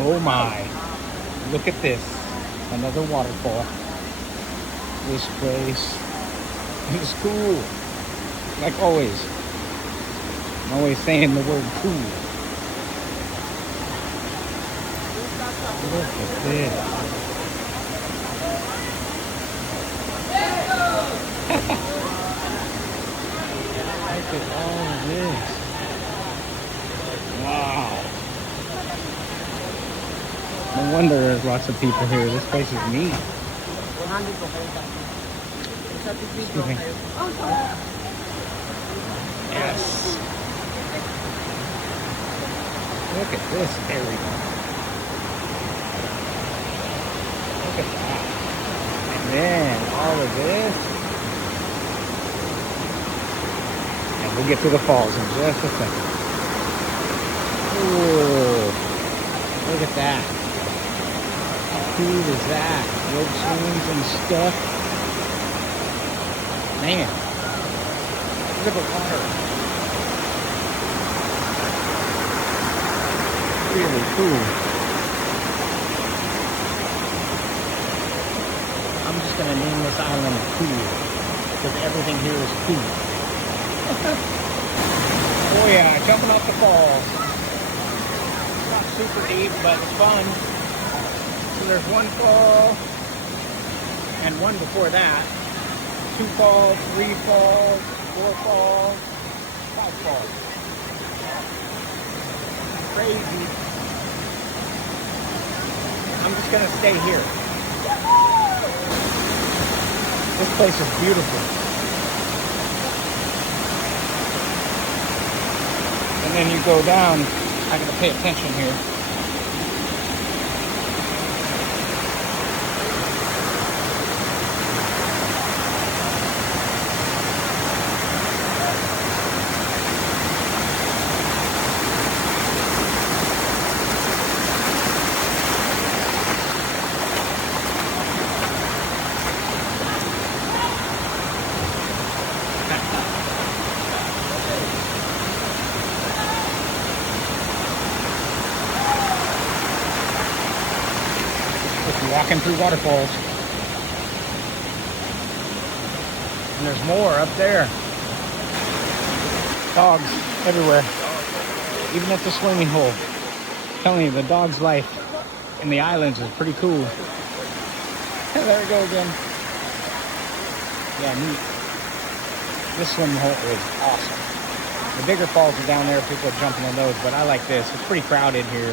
Oh my. Look at this. Another waterfall. This place is cool. Like always. I'm always saying the word cool. Look at this. Look at all of this. Wow. No wonder there's lots of people here. This place is neat. Excuse me. Yes. Look at this area. Look at that. And then all of this. And we'll get to the falls in just a second. Ooh. Look at that. How cool is that? Rope swings and stuff. Man. Look at the water. Really cool. I'm just going to name this island Cool, because everything here is cool. Oh yeah, jumping off the falls. It's not super deep, but it's fun. So there's one fall, and one before that. 2 falls, 3 falls, 4 falls, 5 falls. Crazy. I'm just gonna stay here. This place is beautiful. And then you go down, I gotta pay attention here. Walking through waterfalls. And there's more up there. Dogs everywhere. Even at the swimming hole. I'm telling you, the dog's life in the islands is pretty cool. There we go again. Yeah, neat. This swimming hole is awesome. The bigger falls are down there, people are jumping in those, but I like this. It's pretty crowded here.